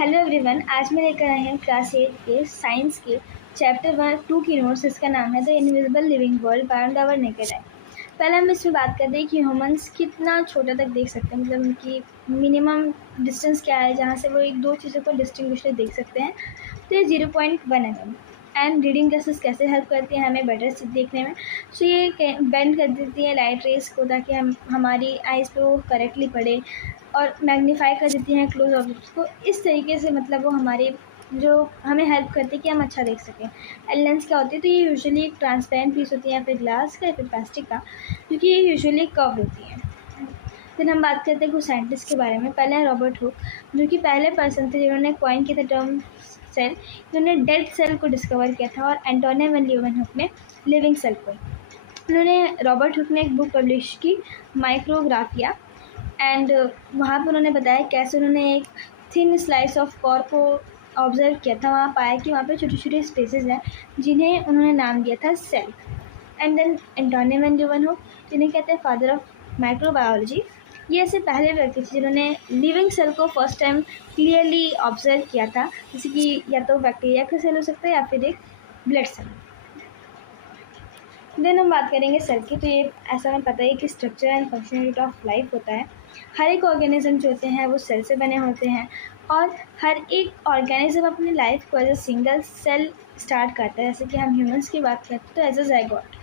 Hello everyone, आज मैं लेकर आए हैं क्लास 8 के साइंस के चैप्टर 1-2 की नोट्स। इसका नाम है the invisible living world beyond our naked eye. पहले हम इसमें बात करते हैं कि ह्यूमंस कितना छोटा तक देख सकते हैं, मतलब उनकी मिनिमम डिस्टेंस क्या है जहाँ से वो एक दो चीज़ों को डिस्टिंग्विश देख सकते हैं। तो ये 0.1 mm। एंड रीडिंग ग्लासेस कैसे हेल्प करती हैं हमें बेटर देखने में। सो ये बेंड कर देती है लाइट रेस को ताकि हमारी आइज़ पे वो करेक्टली पड़े, और मैग्नीफाई कर देती हैं क्लोज ऑब्जेक्ट्स को। इस तरीके से मतलब वो हमारे जो हमें हेल्प करती है कि हम अच्छा देख सकें। एंड लेंस क्या होती है, तो ये यूजुअली एक ट्रांसपेरेंट पीस होती है, या फिर ग्लास का या फिर प्लास्टिक का, क्योंकि ये यूजुअली कर्व होती है। फिर हम बात करते हैं कुछ साइंटिस्ट के बारे में। पहले है रॉबर्ट हुक, जो कि पहले पर्सन थे जिन्होंने कॉइन किया था टर्म सेल। इन्होंने डेड सेल को डिस्कवर किया था, और एंटोनियो वैन लीeuwenhoek ने लिविंग सेल को। रॉबर्ट हुक ने एक बुक पब्लिश की, माइक्रोग्राफिया। एंड वहाँ पे उन्होंने बताया कैसे उन्होंने एक थिन स्लाइस ऑफ कॉर्क को ऑब्जर्व किया था। वहाँ पाया कि वहाँ पे छोटे छोटे स्पेसेस हैं जिन्हें उन्होंने नाम दिया था cell. And then Antonio van Leeuwenhoek, जिन्हें कहते हैं फादर ऑफ माइक्रोबायोलॉजी। ये ऐसे पहले व्यक्ति थे जिन्होंने लिविंग सेल को फर्स्ट टाइम क्लियरली ऑब्जर्व किया था, जैसे कि या तो बैक्टीरिया का सेल हो सकता है या फिर एक ब्लड सेल। देन हम बात करेंगे सेल की। तो ये ऐसा हमें पता है कि structure and functionality of life होता है। हर एक ऑर्गेनिज्म जो होते हैं वो सेल से बने होते हैं, और हर एक ऑर्गेनिज्म अपनी लाइफ को as a single cell start करता है। जैसे कि हम ह्यूमंस की बात करते हैं तो as a zygote.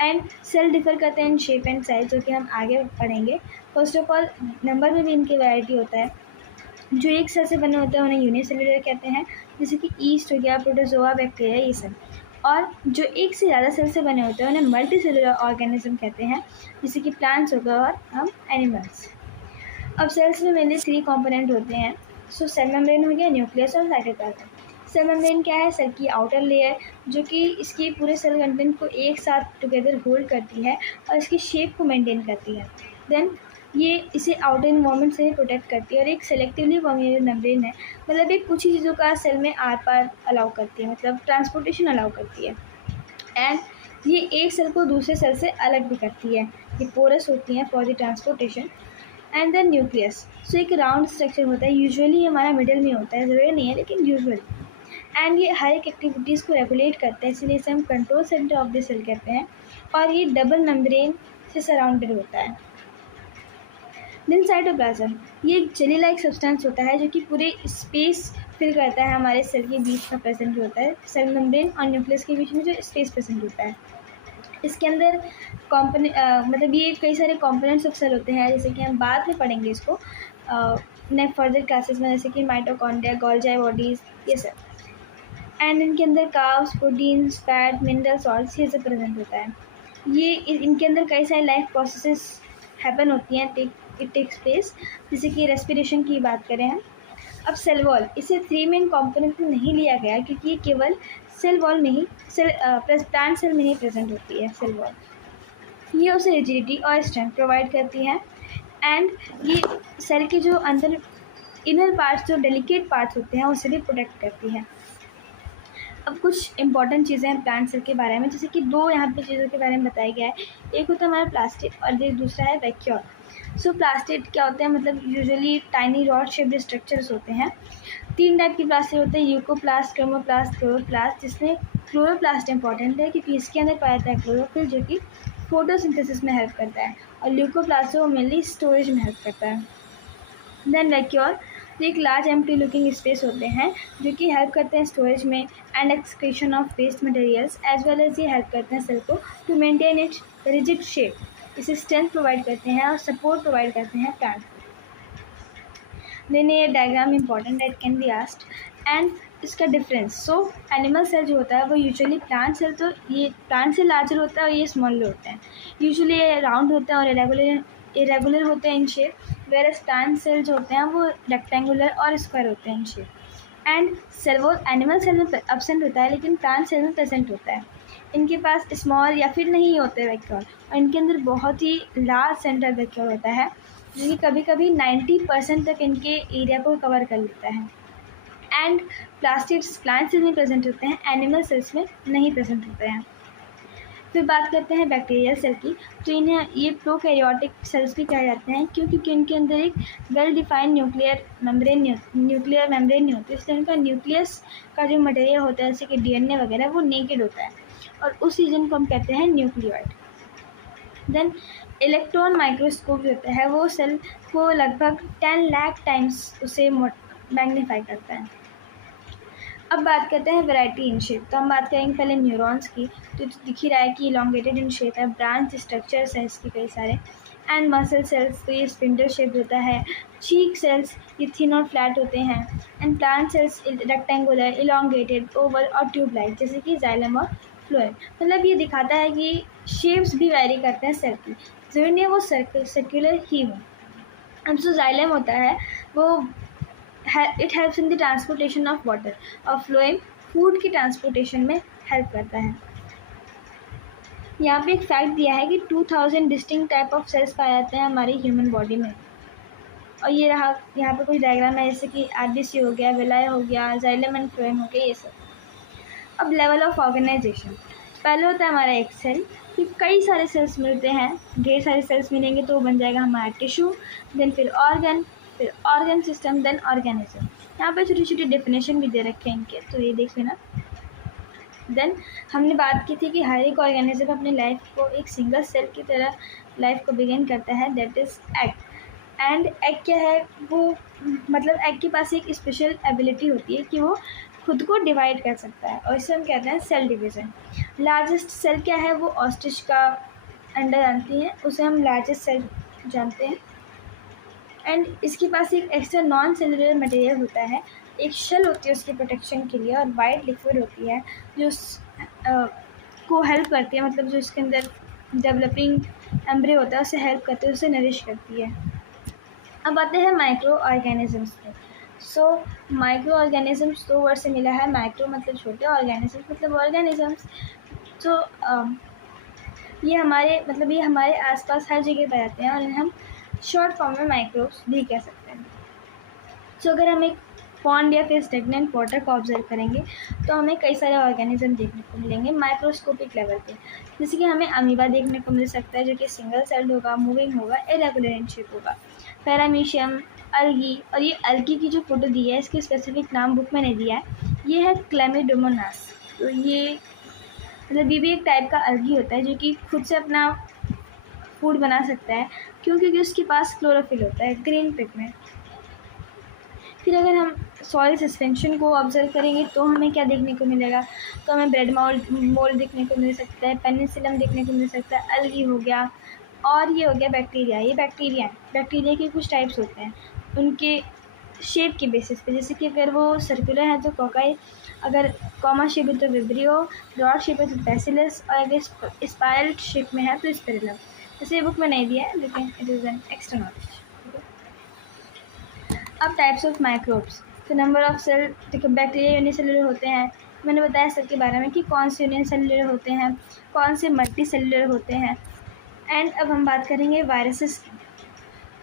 And cell differ करते हैं इन शेप एंड साइज, जो कि हम आगे पढ़ेंगे। फर्स्ट ऑफ ऑल नंबर में भी इनकी वैरायटी होता है। जो एक सेल से बने होते हैं उन्हें यूनिसेलुलर कहते हैं, जैसे कि ईस्ट हो गया, प्रोटोजोआ, बैक्टीरिया, ये सब। और जो एक से ज़्यादा सेल से बने होते हैं उन्हें मल्टी सेलुलर ऑर्गेनिज्म कहते हैं, जैसे कि प्लांट्स हो गए और हम एनिमल्स। अब सेल्स में मेनली 3 कंपोनेंट होते हैं। सो सेल मेम्ब्रेन हो गया, न्यूक्लियस और साइटोप्लाज्म। सेल मेम्ब्रेन क्या है? सेल की आउटर लेयर, जो कि इसकी पूरे सेल कंटेंट को एक साथ टुगेदर होल्ड करती है और इसकी शेप को मेंटेन करती है। देन ये इसे आउटर इन्वायरमेंट से प्रोटेक्ट करती है, और एक सेलेक्टिवली परमेबल मेम्ब्रेन है, मतलब ये कुछ ही चीज़ों का सेल में आर पार अलाउ करती है, मतलब ट्रांसपोर्टेशन अलाउ करती है। एंड ये एक सेल को दूसरे सेल से अलग भी करती है। ये पोरस होती हैं for the transportation. And then nucleus. So एक राउंड स्ट्रक्चर होता है, यूजुअली हमारा मिडिल में होता है, ज़रूरी नहीं है लेकिन यूजुअली। एंड ये हर एक एक्टिविटीज़ को रेगुलेट करता है, इसलिए इसे हम control centre of the cell कहते हैं, और ये डबल मेम्ब्रेन से सराउंडेड होता है। देन साइटोप्लाज्म, ये एक जेली लाइक सब्सटेंस होता है जो कि पूरे स्पेस फिल करता है हमारे सेल के बीच में प्रेजेंट होता है। सेल मेम्ब्रेन और न्यूक्लियस के बीच में जो स्पेस प्रेजेंट होता है, इसके अंदर मतलब ये कई सारे कॉम्पोनेंट्स ऑफ सेल होते हैं, जैसे कि हम बाद में पढ़ेंगे इसको नेक्स्ट फर्दर क्लासेस में, जैसे कि माइटोकॉन्ड्रिया, गोल्गी बॉडीज, ये सब। एंड इनके अंदर carbs, proteins, fat, mineral salts, ये सब प्रेजेंट होता है। ये इनके अंदर कई सारे लाइफ प्रोसेसेस हैपन होती हैं, इट टेक्स प्लेस। जैसे कि रेस्पिरेशन की बात करें हम। अब सेल वॉल, इसे 3 मेन कॉम्पोनेंट में नहीं लिया गया क्योंकि ये केवल सेल वॉल में ही प्लांट सेल में ही प्रेजेंट होती है। सेल वॉल ये उसे रिजिडिटी और स्ट्रेंथ प्रोवाइड करती है। एंड ये सेल के जो अंदर इनर पार्ट्स, जो डेलिकेट पार्ट्स होते हैं, उसे भी प्रोटेक्ट करती है। अब कुछ इंपॉर्टेंट चीज़ें हैं प्लांट सेल के बारे में, जैसे कि 2 यहाँ पे चीज़ों के बारे में बताया गया है। एक होता है हमारा प्लास्टिड और दूसरा है वैक्यूल। सो प्लास्टिड क्या होते हैं, मतलब usually tiny rod shaped structures होते हैं। 3 टाइप के प्लास्टिड होते हैं, यूकोप्लास्ट, क्रोमोप्लास्ट, क्लोरोप्लास्ट। जिसमें क्लोरोप्लास्ट इंपॉर्टेंट है क्योंकि इसके अंदर पाया जाता है क्लोरोफिल, जो कि फोटोसिंथेसिस में हेल्प करता है, और ल्यूकोप्लास्ट वो मेनली स्टोरेज में हेल्प करता है। देन वैक्यूल, तो एक लार्ज एम्प्टी लुकिंग स्पेस होते हैं जो कि हेल्प करते हैं स्टोरेज में and excretion of waste materials, as well as ये हेल्प करते हैं सेल को to maintain its rigid shape. इसे स्ट्रेंथ प्रोवाइड करते हैं और सपोर्ट प्रोवाइड करते हैं प्लांट को। देन ये डायग्राम इंपॉर्टेंट है, it can be asked. And इसका डिफरेंस, सो एनिमल सेल जो होता है वो यूजुअली प्लांट सेल, तो ये प्लांट से लार्जर होता है और ये स्मॉलर होते हैं। यूजुअली ये राउंड होते हैं और इरेगुलर होते हैं in shape, whereas plant cell जो होते हैं वो रेक्टेंगुलर और स्क्वायर होते हैं in shape. And cell wall animal cell में एब्सेंट होता है लेकिन प्लांट सेल में प्रेजेंट होता है। इनके पास स्मॉल या फिर नहीं होते वैक्यूल, और इनके अंदर बहुत ही लार्ज सेंट्रल वैक्यूल होता है, जो कि कभी कभी 90% तक इनके एरिया को कवर कर लेता है। एंड प्लास्टिड्स प्लांट सेल में प्रेजेंट होते हैं, एनिमल सेल्स में नहीं प्रेजेंट होते हैं। फिर बात करते हैं बैक्टीरियल सेल की। तो इन्हें ये प्रोकैरियोटिक सेल्स भी कहे जाते हैं, क्योंकि इनके अंदर एक वेल डिफाइंड न्यूक्लियर मेम्ब्रेन नहीं होती, इसलिए उनका न्यूक्लियस का जो मटेरियल होता है जैसे कि डीएनए वगैरह वो नेकेड होता है, और उस रीजन को हम कहते हैं न्यूक्लियोइड। देन इलेक्ट्रॉन माइक्रोस्कोप होता है, वो सेल को लगभग 10 लाख टाइम्स उसे मैग्नीफाई करता है। अब बात करते हैं वैरायटी इन शेप। तो हम बात करेंगे पहले न्यूरॉन्स की। तो दिख ही रहा है कि इलोंगेटेड इन शेप है, ब्रांच स्ट्रक्चर्स है इसके कई सारे। एंड मसल सेल्स तो ये स्पिंडल शेप होता है। चीक सेल्स ये थिन और फ्लैट होते हैं। And plant cells rectangular, elongated, Oval और ट्यूब लाइक, जैसे कि जाइलम और फ्लोएम। मतलब ये दिखाता है कि शेप्स भी वेरी करते हैं सेल की, जरूरी नहीं है वो सर्कुलर ही हो। अब जो जाइलम होता है वो it helps in the transportation of water, और फ्लोएम फूड की ट्रांसपोर्टेशन में हेल्प करता है। यहाँ पे एक फैक्ट दिया है कि 2000 डिस्टिंक्ट टाइप ऑफ सेल्स पाए जाते हैं हमारी ह्यूमन बॉडी में। और ये रहा यहाँ पे कुछ डायग्राम है, जैसे कि आरबीसी हो गया, विलाय हो गया, जाइलम एंड फ्लोएम हो गया, ये सब। अब लेवल ऑफ ऑर्गेनाइजेशन। पहले होता है हमारा एक सेल, फिर कई सारे सेल्स मिलते हैं, ढेर सारे सेल्स मिलेंगे तो बन जाएगा हमारा टिश्यू, देन फिर ऑर्गन सिस्टम, देन ऑर्गेनिज्म। यहाँ पे छोटी छोटी डेफिनेशन भी दे रखे हैं इनके, तो ये देख लेना। देन हमने बात की थी कि हर एक ऑर्गेनिज्म अपनी लाइफ को एक सिंगल सेल की तरह लाइफ को बिगिन करता है, that is egg. And egg क्या है, वो मतलब एग के पास एक स्पेशल एबिलिटी होती है कि वो खुद को डिवाइड कर सकता है, और इसे हम कहते हैं सेल डिवीज़न। लार्जेस्ट सेल क्या है, वो ऑस्ट्रिच का अंडा जानती हैं, उसे हम लार्जेस्ट सेल जानते हैं। एंड इसके पास एक एक्स्ट्रा नॉन सेलुलर मटेरियल होता है, एक शेल होती है उसकी प्रोटेक्शन के लिए, और वाइट लिक्विड होती है जो को हेल्प करती है, मतलब जो इसके अंदर डेवलपिंग एम्ब्रियो होता है उसे हेल्प करती है, उसे नरिश करती है। अब आते हैं माइक्रो ऑर्गेनिजम्स पे। सो माइक्रो ऑर्गेनिजम्स 2 वर्ड से मिला है, माइक्रो मतलब छोटे, ऑर्गेनिजम्स मतलब ऑर्गेनिजम्स। तो ये हमारे आसपास हर जगह पाए जाते हैं, और इन्हें हम शॉर्ट फॉर्म में माइक्रोब्स भी कह सकते हैं। तो अगर हम एक पॉन्ड या फिर स्टेगनेंट वाटर को ऑब्जर्व करेंगे तो हमें कई सारे ऑर्गेनिज्म देखने को मिलेंगे माइक्रोस्कोपिक लेवल पे। जैसे कि हमें अमीबा देखने को मिल सकता है, जो कि सिंगल सेल्ड होगा, मूविंग होगा, इरेगुलर इन शेप होगा। पैरामीशियम, अलगी, और ये अलगी की जो फोटो दी है इसकी स्पेसिफिक नाम बुक में नहीं दिया है, ये है क्लेमिडोमोनास। तो ये मतलब ये भी एक टाइप का अलगी होता है जो कि खुद से अपना फूड बना सकता है, क्योंकि उसके पास क्लोरोफिल होता है, ग्रीन पिगमेंट। फिर अगर हम सॉइल सस्पेंशन को ऑब्जर्व करेंगे तो हमें क्या देखने को मिलेगा, तो हमें ब्रेड मोल्ड देखने को मिल सकता है, पेनिसिलम देखने को मिल सकता है, अलगी हो गया, और ये हो गया बैक्टीरिया। ये बैक्टीरिया के कुछ टाइप्स होते हैं उनके शेप के बेसिस पे, जैसे कि अगर वो सर्कुलर है तो कोकाई, अगर कॉमा शेप है तो विब्रियो, रॉड शेप है तो बैसिलस, और अगर स्पाइरल शेप में है तो स्पिरुलम। जैसे ये बुक में नहीं दिया है लेकिन it is an extra knowledge. अब टाइप्स ऑफ माइक्रोब्स। तो नंबर ऑफ सेल, देखो बैक्टीरिया यूनिसेलुलर होते हैं, मैंने बताया सेल के बारे में कि कौन से यूनिसेलुलर होते हैं, कौन से मल्टी सेलुलर होते हैं। एंड अब हम बात करेंगे वायरसेस की।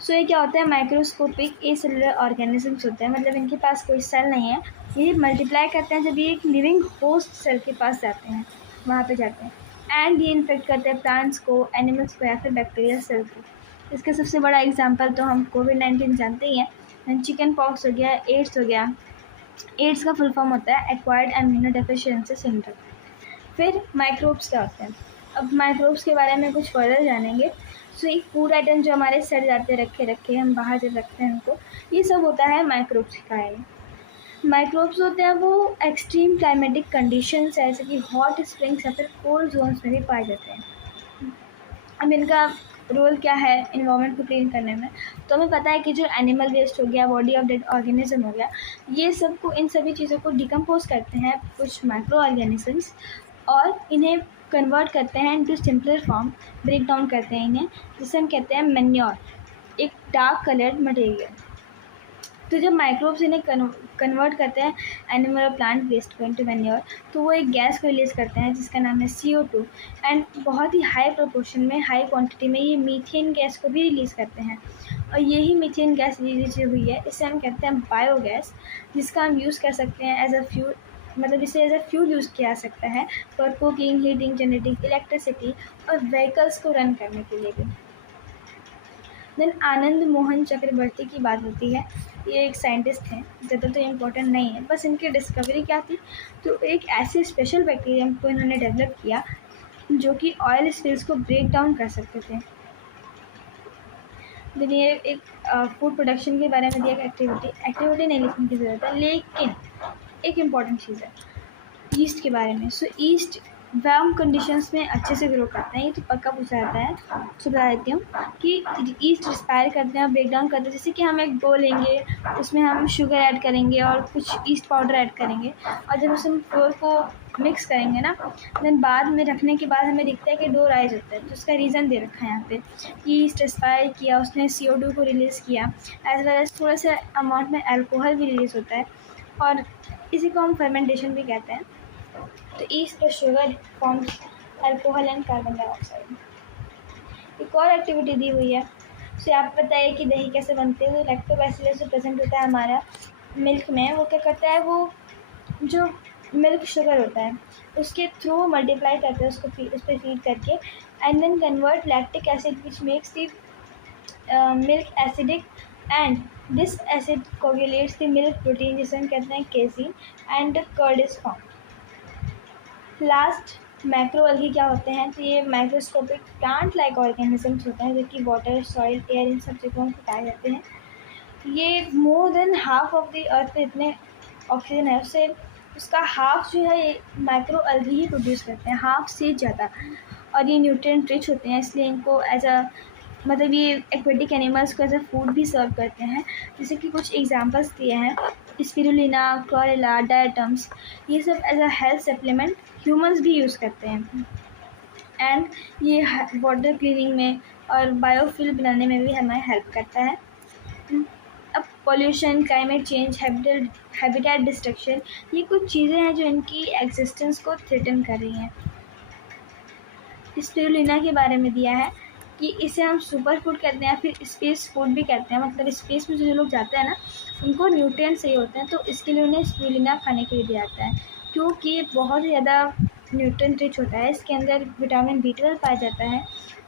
सो ये क्या होता है, माइक्रोस्कोपिक ए सेलुलर ऑर्गेनिजम्स होते हैं, मतलब इनके पास कोई सेल नहीं है, ये मल्टीप्लाई करते हैं जब ये एक लिविंग होस्ट सेल के पास जाते हैं, वहाँ पे जाते हैं। एंड ये इन्फेक्ट करते हैं प्लांट्स को, एनिमल्स को, या फिर बैक्टीरियल सेल को। इसका सबसे बड़ा एग्जाम्पल तो हम कोविड-19 जानते ही हैं, चिकन पॉक्स हो गया, एड्स हो गया। एड्स का फुल फॉर्म होता है एक्वायर्ड इम्यूनोडेफिशिएंसी सिंड्रोम। फिर माइक्रोब्स क्या होते हैं, अब माइक्रोब्स के बारे में कुछ फर्दर जानेंगे। सो एक फूड आइटम जो हमारे सड़ जाते रखे हम बाहर जब रखते हैं उनको, ये सब होता है माइक्रोब्स का है। माइक्रोब्स होते हैं वो एक्सट्रीम क्लाइमेटिक कंडीशंस जैसे कि हॉट स्प्रिंग्स या फिर कोल्ड जोन्स में भी पाए जाते हैं। अब इनका रोल क्या है इन्वायरमेंट को क्लीन करने में, तो हमें पता है कि जो एनिमल वेस्ट हो गया, बॉडी ऑफ डेड ऑर्गेनिज्म हो गया, ये सब को, इन सभी चीज़ों को डिकम्पोज करते हैं कुछ माइक्रो ऑर्गेनिजम्स, और इन्हें कन्वर्ट करते हैं into simpler form, break down करते हैं इन्हें, जिसे हम कहते हैं मैन्योर, एक डार्क कलर्ड मटेरियल। तो जब माइक्रोब्स इन्हें कन्वर्ट करते हैं एनिमल और प्लांट वेस्ट को इनटू मैन्योर, तो वो एक गैस को रिलीज़ करते हैं जिसका नाम है CO2। एंड बहुत ही हाई प्रोपोर्शन में, हाई क्वांटिटी में ये मीथेन गैस को भी रिलीज़ करते हैं, और यही मीथेन गैस रिलीज हुई है, इसे हम कहते हैं बायोगैस, जिसका हम यूज़ कर सकते हैं एज अ फ्यूल, मतलब इसे एज अ फ्यूल यूज़ किया जा सकता है for cooking, heating, generating electricity और व्हीकल्स को रन करने के लिए भी। देन आनंद मोहन चक्रवर्ती की बात होती है। ये एक साइंटिस्ट हैं, ज़्यादा तो इम्पोर्टेंट नहीं है, बस इनकी डिस्कवरी क्या थी, तो एक ऐसे स्पेशल बैक्टीरियम को इन्होंने डेवलप किया जो कि ऑयल स्पिल्स को ब्रेक डाउन कर सकते थे। देन ये एक फूड प्रोडक्शन के बारे में दिया एक्टिविटी नहीं लिखने की ज़रूरत है, लेकिन एक इम्पॉर्टेंट चीज़ है ईस्ट के बारे में। सो ईस्ट वार्म कंडीशंस में अच्छे से ग्रो करते हैं, ये तो पक्का पूछा जाता है। सो बता देती हूँ कि ईस्ट रिस्पायर करते हैं, ब्रेक डाउन करते हैं। जैसे कि हम एक बोल लेंगे, उसमें हम शुगर ऐड करेंगे और कुछ ईस्ट पाउडर ऐड करेंगे, और जब उसमें फ्लोर को मिक्स करेंगे ना, देन बाद में रखने के बाद हमें दिखता है कि डो राइज होता है। तो उसका रीज़न दे रखा है यहाँ पे कि ईस्ट रिस्पायर किया, उसने CO2 को रिलीज़ किया, एज वेल एज थोड़ा सा अमाउंट में अल्कोहल भी रिलीज़ होता है, और इसी को हम फर्मेंटेशन भी कहते हैं। तो east plus sugar forms alcohol and carbon dioxide. एक और एक्टिविटी दी हुई है, तो आप बताइए कि दही कैसे बनते हैं। तो लैक्टोबैसिलस जो प्रेजेंट होता है हमारा मिल्क में, वो क्या करता है, वो जो मिल्क शुगर होता है उसके थ्रू मल्टीप्लाई करते हैं, उसको उस पर फीड करके, and then convert lactic acid which makes the milk acidic, and this acid coagulates the milk protein जिसे हम कहते हैं casein, and the curd is form. Last macroalgae क्या होते हैं, तो ये माइक्रोस्कोपिक प्लांट लाइक ऑर्गेनिजम्स होते हैं जो कि वाटर, सॉइल, एयर इन सब जगहों पर पाए जाते हैं। ये more than half of the earth पे इतने ऑक्सीजन है, उससे उसका हाफ जो है ये माइक्रोअल्गी ही प्रोड्यूस करते हैं, हाफ से ज़्यादा। और ये न्यूट्रिएंट रिच होते हैं, इसलिए इनको एज अ मतलब ये एक्वेटिक एनिमल्स को एज अ फूड भी सर्व करते हैं। जैसे कि कुछ एग्जांपल्स दिए हैं, स्पिरुलिना, क्लोरेला, डायटम्स, ये सब as a health supplement humans भी यूज़ करते हैं। एंड ये वाटर क्लीनिंग में और बायोफ्यूल बनाने में भी हमें हेल्प करता है। अब pollution, climate change, habitat destruction, ये कुछ चीज़ें हैं जो इनकी एग्जिस्टेंस को थ्रेटन कर रही हैं। स्पिरुलिना के बारे में दिया है कि इसे हम सुपर फूड कहते हैं, फिर स्पेस फूड भी कहते हैं। मतलब स्पेस में जो लोग जाते हैं ना, उनको न्यूट्रिएंट्स चाहिए होते हैं, तो इसके लिए उन्हें स्पिरुलिना खाने के लिए दिया जाता है, क्योंकि ये बहुत ज़्यादा न्यूट्रिएंट रिच होता है। इसके अंदर विटामिन B12 पाया जाता है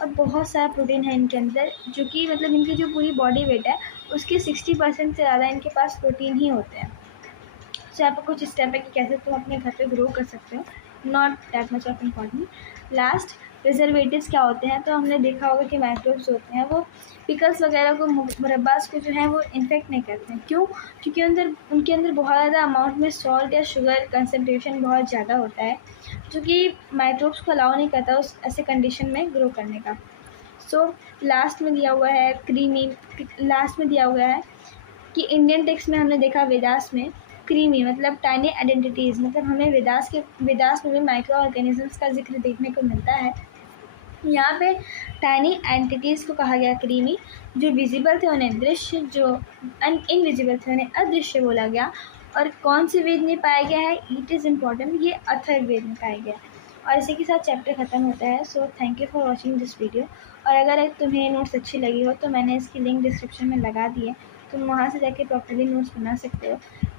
और बहुत सारा प्रोटीन है इनके अंदर, जो कि मतलब इनकी जो पूरी बॉडी वेट है उसके 60% से ज़्यादा इनके पास प्रोटीन ही होते हैं। तो यहाँ पर कुछ स्टेप है कि कैसे तुम अपने घर पे ग्रो कर सकते हो, not that much of important. Last, preservatives क्या होते हैं, तो हमने देखा होगा कि माइक्रोब्स होते हैं वो पिकल्स वगैरह को, मुरब्बास को जो है वो इन्फेक्ट नहीं करते हैं। क्यों? क्योंकि उनके अंदर बहुत ज़्यादा अमाउंट में सॉल्ट या शुगर कंसनट्रेशन बहुत ज़्यादा होता है, जो कि माइक्रोब्स को अलाउ नहीं करता उस ऐसे कंडीशन में ग्रो करने का। सो लास्ट में दिया हुआ है कि इंडियन टेक्स्ट में हमने देखा वेदास में क्रीमी मतलब टाइनी आइडेंटिटीज़, मतलब हमें वेदास में भी माइक्रो ऑर्गेनिजम्स का जिक्र देखने को मिलता है। यहाँ पे टाइनी एंटिटीज़ को कहा गया क्रीमी, जो विजिबल थे उन्हें दृश्य, जो इनविजिबल थे उन्हें अदृश्य बोला गया। और कौन से वेद में पाया गया है, इट इज़ इम्पॉर्टेंट, ये अथर्ववेद में पाया गया। और इसी के साथ चैप्टर ख़त्म होता है। So thank you for watching this video. और अगर तुम्हें नोट्स अच्छी लगी हो तो मैंने इसकी लिंक डिस्क्रिप्शन में लगा दी है, तुम वहाँ से जाके प्रॉपर्ली नोट्स बना सकते हो।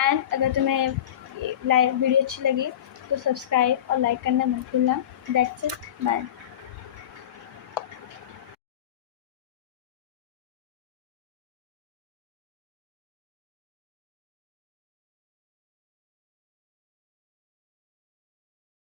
एंड अगर तुम्हें वीडियो अच्छी लगी तो सब्सक्राइब और लाइक करना मत भूलना। That's it, bye.